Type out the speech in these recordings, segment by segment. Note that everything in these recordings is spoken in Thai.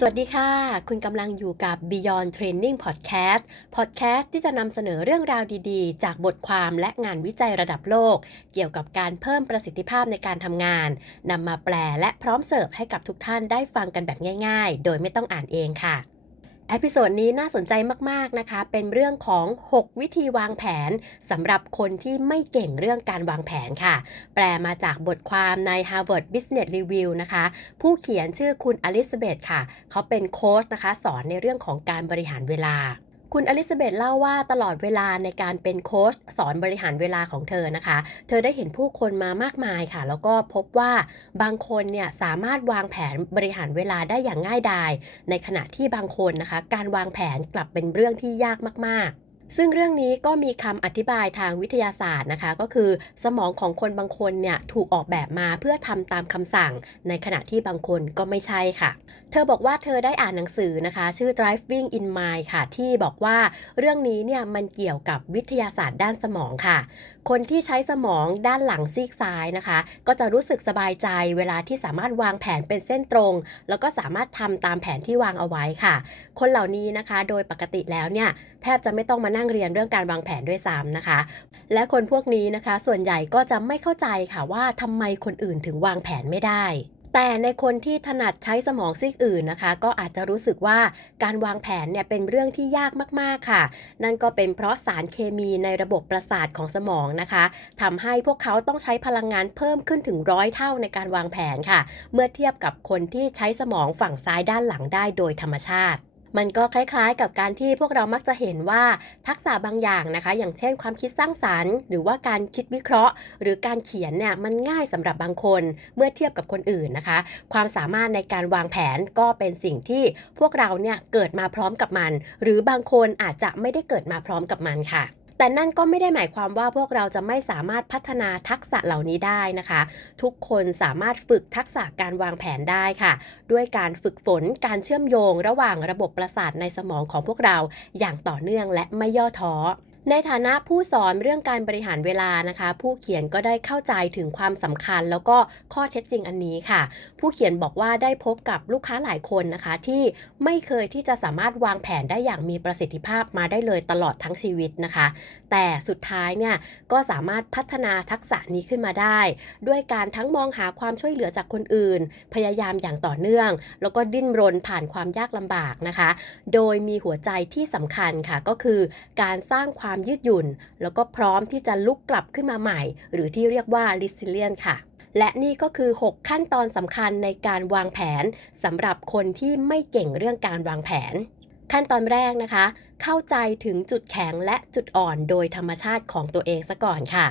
สวัสดีค่ะ คุณกำลังอยู่กับ Beyond Training Podcast Podcast ที่จะนำเสนอเรื่องราวดีๆ จากบทความและงานวิจัยระดับโลก เกี่ยวกับการเพิ่มประสิทธิภาพในการทำงานนำมาแปลและพร้อมเสิร์ฟให้กับทุกท่านได้ฟังกันแบบง่าย ๆ โดยไม่ต้องอ่านเองค่ะ เอพิโซดนี้น่าสนใจมาก ๆ นะคะ เป็นเรื่องของ 6 วิธีวางแผนสำหรับคนที่ไม่เก่งเรื่องการวางแผนค่ะ แปลมาจากบทความใน Harvard Business Review นะคะ ผู้เขียนชื่อคุณอลิซาเบธค่ะ เขาเป็นโค้ชนะคะ สอนในเรื่องของการบริหารเวลา คุณอลิซาเบธเล่าว่าตลอดเวลาในการเป็นโค้ชสอนบริหารเวลาของเธอนะคะ เธอได้เห็นผู้คนมามากมายค่ะ แล้วก็พบว่าบางคนเนี่ยสามารถวางแผนบริหารเวลาได้อย่างง่ายดาย ในขณะที่บางคนนะคะ การวางแผนกลับเป็นเรื่องที่ยากมากๆ ซึ่งเรื่องนี้ก็มีคำอธิบายทางวิทยาศาสตร์นะคะ ก็คือสมองของคนบางคนเนี่ยถูกออกแบบมาเพื่อทำตามคำสั่ง ในขณะที่บางคนก็ไม่ใช่ค่ะ เธอบอกว่าเธอได้อ่านหนังสือนะคะ ชื่อ Driving in Mind ค่ะ ที่บอกว่าเรื่องนี้เนี่ยมันเกี่ยวกับวิทยาศาสตร์ด้านสมองค่ะคนที่ใช้สมองด้านหลังซีกซ้ายนะคะ ก็จะรู้สึกสบายใจเวลาที่สามารถวางแผนเป็นเส้นตรง แล้วก็สามารถทำตามแผนที่วางเอาไว้ค่ะ คนเหล่านี้นะคะ โดยปกติแล้วเนี่ยแทบจะไม่ต้องมานั่งเรียนเรื่องการวางแผนด้วยซ้ำนะคะ และคนพวกนี้นะคะ ส่วนใหญ่ก็จะไม่เข้าใจค่ะว่าทำไมคนอื่นถึงวางแผนไม่ได้ แต่ในคนที่ถนัดใช้สมองซีกอื่นนะคะ ก็อาจจะรู้สึกว่าการวางแผนเนี่ยเป็นเรื่องที่ยากมากๆค่ะ นั่นก็เป็นเพราะสารเคมีในระบบประสาทของสมองนะคะทำให้พวกเขาต้องใช้พลังงานเพิ่มขึ้นถึงร้อยเท่าในการวางแผนค่ะ เมื่อเทียบกับคนที่ใช้สมองฝั่งซ้ายด้านหลังได้โดยธรรมชาติ มันก็คล้ายๆ กับการที่พวกเรามักจะเห็นว่าทักษะบางอย่างนะคะ อย่างเช่น ความคิดสร้างสารรค์ หรือว่าการคิดวิเคราะห์ หรือการเขียนเนี่ยมันง่ายสำหรับบางคนเมื่อเทียบกับคนอื่นนะคะ ความสามารถในการวางแผนก็เป็นสิ่งที่พวกเราเนี่ยเกิดมาพร้อมกับมัน หรือบางคนอาจจะไม่ได้เกิดมาพร้อมกับมันค่ะ แต่นั่นก็ไม่ได้หมายความว่าพวกเราจะไม่สามารถพัฒนาทักษะเหล่านี้ได้นะคะ ทุกคนสามารถฝึกทักษะการวางแผนได้ค่ะ ด้วยการฝึกฝนการเชื่อมโยง ระหว่างระบบประสาทในสมองของพวกเราอย่างต่อเนื่องและไม่ย่อท้อ ในฐานะผู้สอนเรื่องการบริหารเวลานะคะ ผู้เขียนก็ได้เข้าใจถึงความสำคัญ แล้วก็ข้อเท็จจริงอันนี้ค่ะ ผู้เขียนบอกว่าได้พบกับลูกค้าหลายคนนะคะ ที่ไม่เคยที่จะสามารถวางแผนได้อย่างมีประสิทธิภาพมาได้เลยตลอดทั้งชีวิตนะคะ แต่สุดท้ายเนี่ยก็สามารถพัฒนาทักษะนี้ขึ้นมาได้ ด้วยการทั้งมองหาความช่วยเหลือจากคนอื่น พยายามอย่างต่อเนื่อง แล้วก็ดิ้นรนผ่านความยากลำบากนะคะ โดยมีหัวใจที่สำคัญค่ะก็คือการสร้างความยืดหยุ่น แล้วก็พร้อมที่จะลุกกลับขึ้นมาใหม่ หรือที่เรียกว่า resilient ค่ะ และนี่ก็คือ 6 ขั้นตอนสำคัญในการวางแผนสำหรับคนที่ไม่เก่งเรื่องการวางแผน ขั้นตอนแรกนะคะ เข้าใจถึงจุดแข็งและจุดอ่อนโดยธรรมชาติของตัวเองซะก่อนค่ะ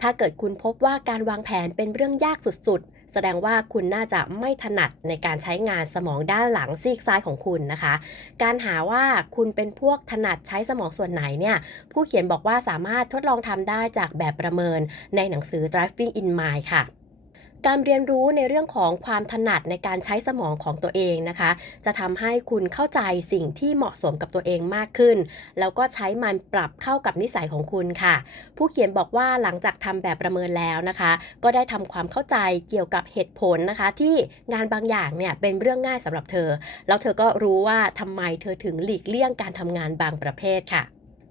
ถ้าเกิดคุณพบว่าการวางแผนเป็นเรื่องยากสุดๆ แสดงว่าคุณน่าจะไม่ถนัดในการใช้งานสมองด้านหลังซีกซ้ายของคุณนะคะ การหาว่าคุณเป็นพวกถนัดใช้สมองส่วนไหนเนี่ย ผู้เขียนบอกว่าสามารถทดลองทำได้จากแบบประเมินในหนังสือ Driving in Mind ค่ะ การเรียนรู้ในเรื่องของความถนัดในการใช้สมองของตัวเองนะคะ จะทำให้คุณเข้าใจสิ่งที่เหมาะสมกับตัวเองมากขึ้น แล้วก็ใช้มันปรับเข้ากับนิสัยของคุณค่ะ ผู้เขียนบอกว่าหลังจากทำแบบประเมินแล้วนะคะ ก็ได้ทำความเข้าใจเกี่ยวกับเหตุผลนะคะ ที่งานบางอย่างเนี่ยเป็นเรื่องง่ายสำหรับเธอ แล้วเธอก็รู้ว่าทำไมเธอถึงหลีกเลี่ยงการทำงานบางประเภทค่ะ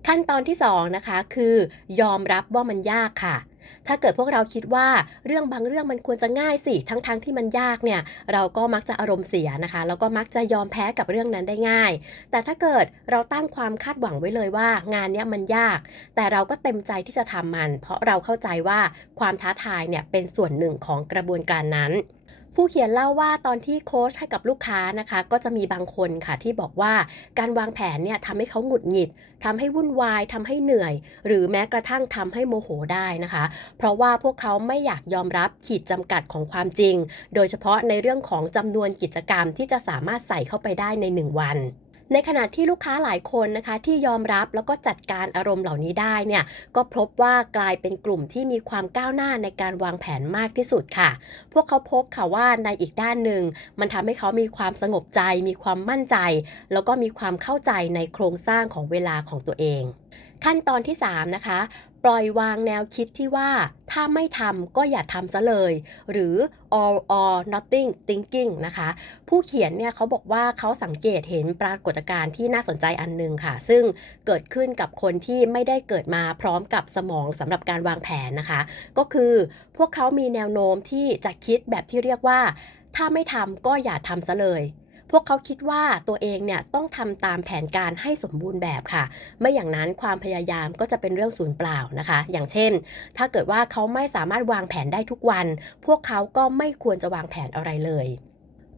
ขั้นตอนที่2นะคะคือยอมรับว่ามันยากค่ะ ถ้าเกิดพวกเราคิดว่าเรื่องบางเรื่องมันควรจะง่ายสิ ทั้งๆทที่มันยากเนี่ยเราก็มักจะอารมณ์เสียนะคะ แล้วก็มักจะยอมแพ้กับเรื่องนั้นได้ง่าย แต่ถ้าเกิดเราตั้งความคาดหวังไว้เลยว่า งานเนี้ยมันยาก แต่เราก็เต็มใจที่จะทำมัน เพราะเราเข้าใจว่าความท้าทายเนี่ยเป็นส่วนหนึ่งของกระบวนการนั้น ผู้เขียนเล่าว่าตอนที่โค้ชให้กับลูกค้านะคะ ก็จะมีบางคนค่ะที่บอกว่าการวางแผนเนี่ยทำให้เขาหงุดหงิดทำให้วุ่นวายทำให้เหนื่อย หรือแม้กระทั่งทำให้โมโหได้นะคะ เพราะว่าพวกเขาไม่อยากยอมรับขีดจำกัดของความจริง โดยเฉพาะในเรื่องของจำนวนกิจกรรมที่จะสามารถใส่เข้าไปได้ใน 1 วัน ในขณะที่ลูกค้าหลายคนนะคะที่ยอมรับแล้วก็จัดการอารมณ์เหล่านี้ได้เนี่ยก็พบว่ากลายเป็นกลุ่มที่มีความก้าวหน้าในการวางแผนมากที่สุดค่ะ พวกเขาพบค่ะว่าในอีกด้านหนึ่ง มันทำให้เขามีความสงบใจ มีความมั่นใจ แล้วก็มีความเข้าใจในโครงสร้างของเวลาของตัวเอง ขั้นตอนที่ 3 นะคะ ปล่อยวางแนวคิดที่ว่าถ้าไม่ทำก็อย่าทำซะเลย หรือ all or nothing thinking นะคะ ผู้เขียนเนี่ยเขาบอกว่าเขาสังเกตเห็นปรากฏการณ์ที่น่าสนใจอันหนึ่งค่ะ ซึ่งเกิดขึ้นกับคนที่ไม่ได้เกิดมาพร้อมกับสมองสำหรับการวางแผนนะคะ ก็คือพวกเขามีแนวโน้มที่จะคิดแบบที่เรียกว่า ถ้าไม่ทำก็อย่าทำซะเลย พวกเขาคิดว่าตัวเองเนี่ยต้องทำตามแผนการให้สมบูรณ์แบบค่ะ ไม่อย่างนั้นความพยายามก็จะเป็นเรื่องสูญเปล่านะคะ อย่างเช่น ถ้าเกิดว่าเขาไม่สามารถวางแผนได้ทุกวัน พวกเขาก็ไม่ควรจะวางแผนอะไรเลย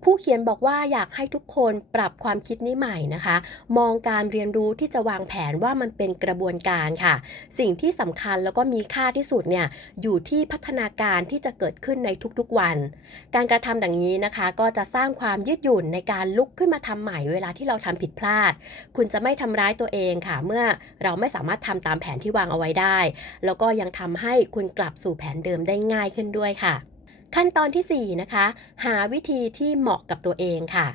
ผู้เขียนบอกว่าอยากให้ทุกคนปรับความคิดนี้ใหม่นะคะ มองการเรียนรู้ที่จะวางแผนว่ามันเป็นกระบวนการค่ะ สิ่งที่สำคัญแล้วก็มีค่าที่สุดเนี่ยอยู่ที่พัฒนาการที่จะเกิดขึ้นในทุกๆวัน การกระทำอย่างนี้นะคะ ก็จะสร้างความยืดหยุ่นในการลุกขึ้นมาทำใหม่เวลาที่เราทำผิดพลาด คุณจะไม่ทำร้ายตัวเองค่ะ เมื่อเราไม่สามารถทำตามแผนที่วางเอาไว้ได้ แล้วก็ยังทำให้คุณกลับสู่แผนเดิมได้ง่ายขึ้นด้วยค่ะ ขั้นตอนทีสี่ 4 นะคะ หาวิธีที่เหมาะกับตัวเองค่ะ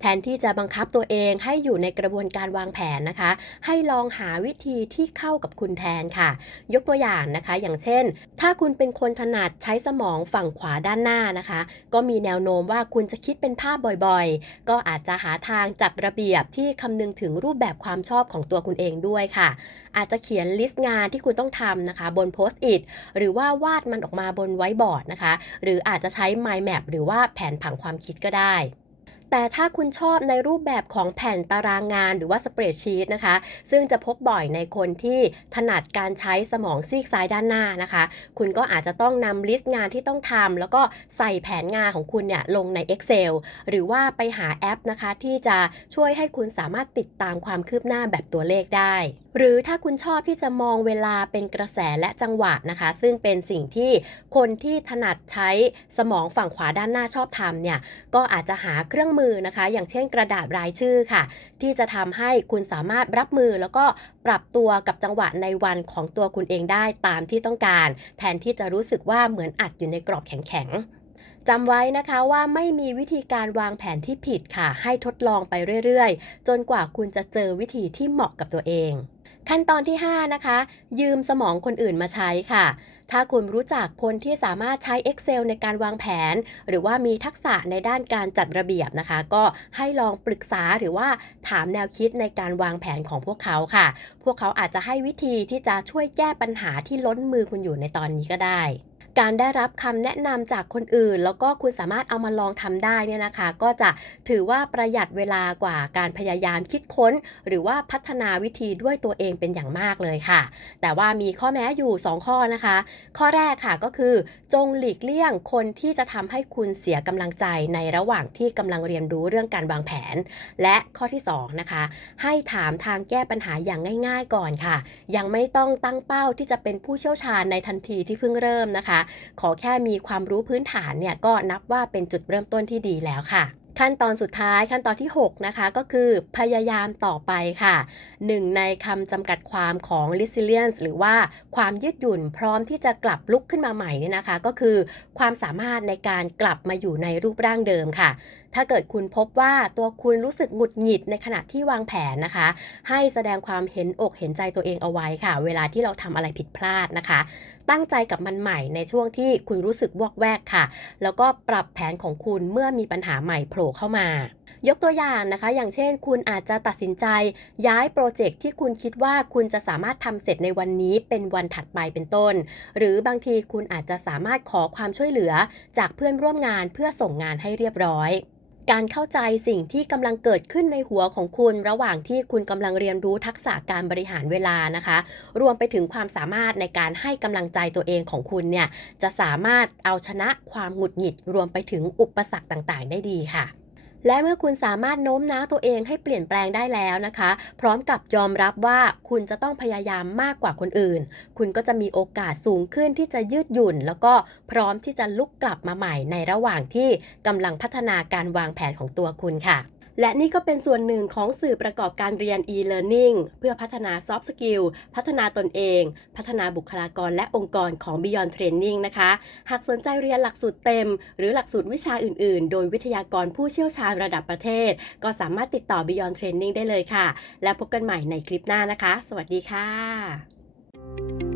แทนที่จะบังคับตัวเองให้อยู่ในกระบวนการวางแผนนะคะ ให้ลองหาวิธีที่เข้ากับคุณแทนค่ะ ยกตัวอย่างนะคะ อย่างเช่น ถ้าคุณเป็นคนถนัดใช้สมองฝั่งขวาด้านหน้านะคะ ก็มีแนวโน้มว่าคุณจะคิดเป็นภาพบ่อยๆ ก็อาจจะหาทางจัดระเบียบที่คำนึงถึงรูปแบบความชอบของตัวคุณเองด้วยค่ะ อาจจะเขียนลิสต์งานที่คุณต้องทำนะคะ บนโพสต์อิทหรือว่าวาดมันออกมาบนไวท์บอร์ดนะคะ หรืออาจจะใช้ mind map หรือว่าแผนผังความคิดก็ได้ แต่ถ้าคุณชอบในรูปแบบของแผ่นตารางงานหรือว่าสเปรดชีตนะคะ ซึ่งจะพบบ่อยในคนที่ถนัดการใช้สมองซีกซ้ายด้านหน้านะคะ คุณก็อาจจะต้องนำลิสต์งานที่ต้องทำแล้วก็ใส่แผนงานของคุณเนี่ยลงใน Excel หรือว่าไปหาแอปนะคะ ที่จะช่วยให้คุณสามารถติดตามความคืบหน้าแบบตัวเลขได้ หรือถ้าคุณชอบที่จะมองเวลาเป็นกระแสและจังหวะนะคะ ซึ่งเป็นสิ่งที่คนที่ถนัดใช้สมองฝั่งขวาด้านหน้าชอบทำเนี่ยก็อาจจะหาเครื่องมือนะคะ อย่างเช่นกระดาษรายชื่อค่ะ ที่จะทำให้คุณสามารถรับมือแล้วก็ปรับตัวกับจังหวะในวันของตัวคุณเองได้ตามที่ต้องการ แทนที่จะรู้สึกว่าเหมือนอัดอยู่ในกรอบแข็งๆจำไว้นะคะว่าไม่มีวิธีการวางแผนที่ผิดค่ะ ให้ทดลองไปเรื่อยๆ จนกว่าคุณจะเจอวิธีที่เหมาะกับตัวเอง ขั้นตอนที่ 5 นะคะ ยืมสมองคนอื่นมาใช้ค่ะ ถ้าคุณรู้จักคนที่สามารถใช้ Excel ในการวางแผน หรือว่ามีทักษะในด้านการจัดระเบียบนะคะ ก็ให้ลองปรึกษาหรือว่าถามแนวคิดในการวางแผนของพวกเขาค่ะ พวกเขาอาจจะให้วิธีที่จะช่วยแก้ปัญหาที่ล้นมือคุณอยู่ในตอนนี้ก็ได้ การได้รับคำแนะนำจากคนอื่น แล้วก็คุณสามารถเอามาลองทำได้เนี่ยนะคะ ก็จะถือว่าประหยัดเวลากว่าการพยายามคิดค้น หรือว่าพัฒนาวิธีด้วยตัวเองเป็นอย่างมากเลยค่ะ แต่ว่ามีข้อแม้อยู่ 2 ข้อนะคะ ข้อแรกค่ะก็คือจงหลีกเลี่ยงคนที่จะทำให้คุณเสียกำลังใจในระหว่างที่กำลังเรียนรู้เรื่องการวางแผน และข้อที่ 2 นะคะ ให้ถามทางแก้ปัญหาอย่างง่าย ๆ ก่อนค่ะ ยังไม่ต้องตั้งเป้าที่จะเป็นผู้เชี่ยวชาญในทันทีที่เพิ่งเริ่มนะคะขอแค่มีความรู้พื้นฐานเนี่ยก็นับว่าเป็นจุดเริ่มต้นที่ดีแล้วค่ะ ขั้นตอนสุดท้ายขั้นตอนที่ 6 นะคะ ก็คือพยายามต่อไปค่ะหนึ่งในคำจำกัดความของ resilience หรือว่าความยืดหยุ่นพร้อมที่จะกลับลุกขึ้นมาใหม่เนี่ยนะคะ ก็คือความสามารถในการกลับมาอยู่ในรูปร่างเดิมค่ะ ถ้าเกิดคุณพบว่าตัวคุณรู้สึกหงุดหงิดในขณะที่วางแผนนะคะ ให้แสดงความเห็นอกเห็นใจตัวเองเอาไว้ค่ะ เวลาที่เราทำอะไรผิดพลาดนะคะ ตั้งใจกับมันใหม่ในช่วงที่คุณรู้สึกวอกแวกค่ะ แล้วก็ปรับแผนของคุณเมื่อมีปัญหาใหม่โผล่เข้ามายกตัวอย่างนะคะ อย่างเช่น คุณอาจจะตัดสินใจย้ายโปรเจกต์ที่คุณคิดว่าคุณจะสามารถทำเสร็จในวันนี้เป็นวันถัดไปเป็นต้น หรือบางทีคุณอาจจะสามารถขอความช่วยเหลือจากเพื่อนร่วมงานเพื่อส่งงานให้เรียบร้อย การเข้าใจสิ่งที่กำลังเกิดขึ้นในหัวของคุณระหว่างที่คุณกำลังเรียนรู้ทักษะการบริหารเวลานะคะ รวมไปถึงความสามารถในการให้กำลังใจตัวเองของคุณเนี่ยจะสามารถเอาชนะความหงุดหงิด รวมไปถึงอุปสรรคต่างๆ ได้ดีค่ะ และเมื่อคุณสามารถโน้มน้าวตัวเองให้เปลี่ยนแปลงได้แล้วนะคะ พร้อมกับยอมรับว่าคุณจะต้องพยายามมากกว่าคนอื่น คุณก็จะมีโอกาสสูงขึ้นที่จะยืดหยุ่น แล้วก็พร้อมที่จะลุกกลับมาใหม่ในระหว่างที่กำลังพัฒนาการวางแผนของตัวคุณค่ะ และนี่ก็เป็นส่วนหนึ่งของสื่อประกอบการเรียน e-learning เพื่อพัฒนา soft skill พัฒนาตนเอง พัฒนาบุคลากรและองค์กรของ Beyond Training นะคะ หากสนใจเรียนหลักสูตรเต็ม หรือหลักสูตรวิชาอื่น ๆ โดยวิทยากรผู้เชี่ยวชาญระดับประเทศ ก็สามารถติดต่อ Beyond Training ได้เลยค่ะ แล้วพบกันใหม่ในคลิปหน้านะคะ สวัสดีค่ะ